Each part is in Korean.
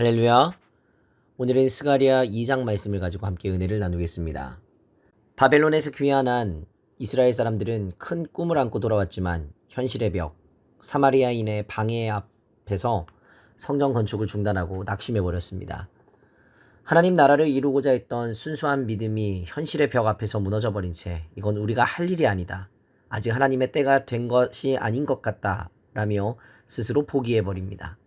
할렐루야. 오늘은 스가랴 2장 말씀을 가지고 함께 은혜를 나누겠습니다. 바벨론에서 귀환한 이스라엘 사람들은 큰 꿈을 안고 돌아왔지만 현실의 벽, 사마리아인의 방해 앞에서 성전 건축을 중단하고 낙심해버렸습니다. 하나님 나라를 이루고자 했던 순수한 믿음이 현실의 벽 앞에서 무너져버린 채 이건 우리가 할 일이 아니다. 아직 하나님의 때가 된 것이 아닌 것 같다. 라며 스스로 포기해버립니다.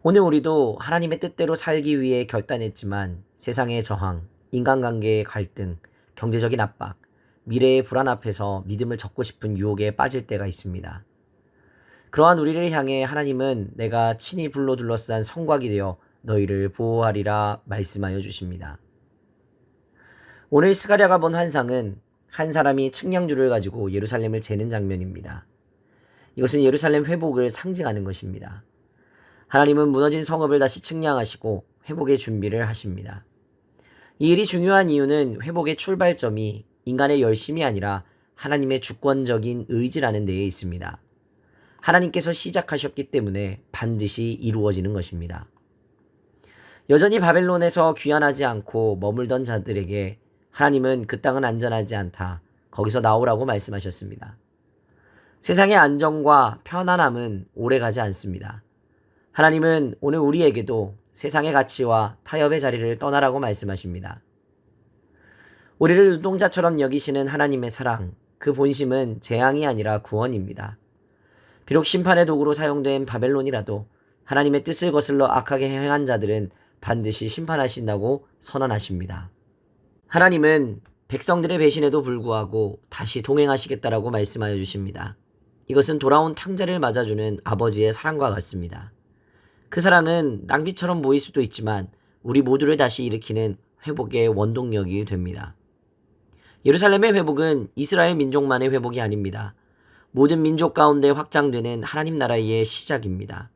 오늘 우리도 하나님의 뜻대로 살기 위해 결단했지만 세상의 저항, 인간관계의 갈등, 경제적인 압박, 미래의 불안 앞에서 믿음을 접고 싶은 유혹에 빠질 때가 있습니다. 그러한 우리를 향해 하나님은 내가 친히 불로 둘러싼 성곽이 되어 너희를 보호하리라 말씀하여 주십니다. 오늘 스가랴가 본 환상은 한 사람이 측량줄을 가지고 예루살렘을 재는 장면입니다. 이것은 예루살렘 회복을 상징하는 것입니다. 하나님은 무너진 성읍을 다시 측량하시고 회복의 준비를 하십니다. 이 일이 중요한 이유는 회복의 출발점이 인간의 열심이 아니라 하나님의 주권적인 의지라는 데에 있습니다. 하나님께서 시작하셨기 때문에 반드시 이루어지는 것입니다. 여전히 바벨론에서 귀환하지 않고 머물던 자들에게 하나님은 그 땅은 안전하지 않다. 거기서 나오라고 말씀하셨습니다. 세상의 안정과 편안함은 오래가지 않습니다. 하나님은 오늘 우리에게도 세상의 가치와 타협의 자리를 떠나라고 말씀하십니다. 우리를 눈동자처럼 여기시는 하나님의 사랑, 그 본심은 재앙이 아니라 구원입니다. 비록 심판의 도구로 사용된 바벨론이라도 하나님의 뜻을 거슬러 악하게 행한 자들은 반드시 심판하신다고 선언하십니다. 하나님은 백성들의 배신에도 불구하고 다시 동행하시겠다라고 말씀하여 주십니다. 이것은 돌아온 탕자를 맞아주는 아버지의 사랑과 같습니다. 그 사랑은 낭비처럼 보일 수도 있지만 우리 모두를 다시 일으키는 회복의 원동력이 됩니다. 예루살렘의 회복은 이스라엘 민족만의 회복이 아닙니다. 모든 민족 가운데 확장되는 하나님 나라의 시작입니다.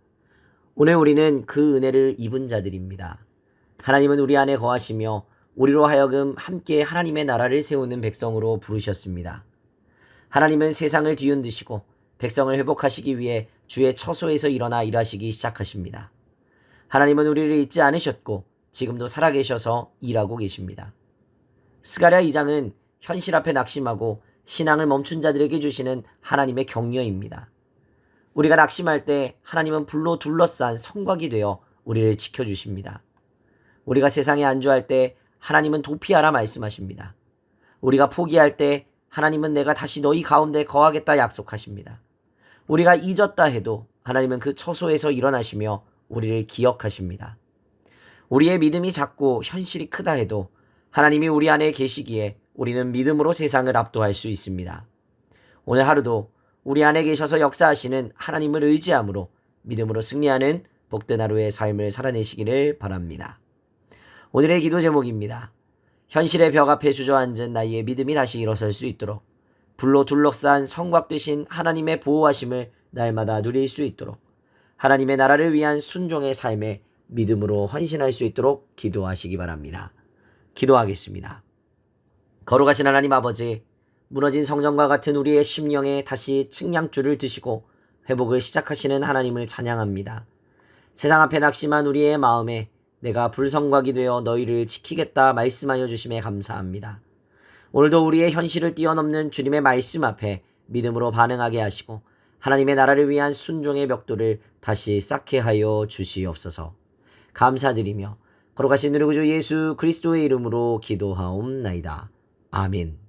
오늘 우리는 그 은혜를 입은 자들입니다. 하나님은 우리 안에 거하시며 우리로 하여금 함께 하나님의 나라를 세우는 백성으로 부르셨습니다. 하나님은 세상을 뒤흔드시고 백성을 회복하시기 위해 주의 처소에서 일어나 일하시기 시작하십니다. 하나님은 우리를 잊지 않으셨고 지금도 살아계셔서 일하고 계십니다. 스가랴 2장은 현실 앞에 낙심하고 신앙을 멈춘 자들에게 주시는 하나님의 격려입니다. 우리가 낙심할 때 하나님은 불로 둘러싼 성곽이 되어 우리를 지켜주십니다. 우리가 세상에 안주할 때 하나님은 도피하라 말씀하십니다. 우리가 포기할 때 하나님은 내가 다시 너희 가운데 거하겠다 약속하십니다. 우리가 잊었다 해도 하나님은 그 처소에서 일어나시며 우리를 기억하십니다. 우리의 믿음이 작고 현실이 크다 해도 하나님이 우리 안에 계시기에 우리는 믿음으로 세상을 압도할 수 있습니다. 오늘 하루도 우리 안에 계셔서 역사하시는 하나님을 의지함으로 믿음으로 승리하는 복된 하루의 삶을 살아내시기를 바랍니다. 오늘의 기도 제목입니다. 현실의 벽 앞에 주저앉은 나의 믿음이 다시 일어설 수 있도록 불로 둘러싼 성곽 되신 하나님의 보호하심을 날마다 누릴 수 있도록 하나님의 나라를 위한 순종의 삶에 믿음으로 헌신할 수 있도록 기도하시기 바랍니다. 기도하겠습니다. 거룩하신 하나님 아버지, 무너진 성전과 같은 우리의 심령에 다시 측량줄을 드시고 회복을 시작하시는 하나님을 찬양합니다. 세상 앞에 낙심한 우리의 마음에 내가 불성곽이 되어 너희를 지키겠다 말씀하여 주심에 감사합니다. 오늘도 우리의 현실을 뛰어넘는 주님의 말씀 앞에 믿음으로 반응하게 하시고 하나님의 나라를 위한 순종의 벽돌을 다시 쌓게 하여 주시옵소서. 감사드리며 거룩하신 우리 구주 예수 그리스도의 이름으로 기도하옵나이다. 아멘.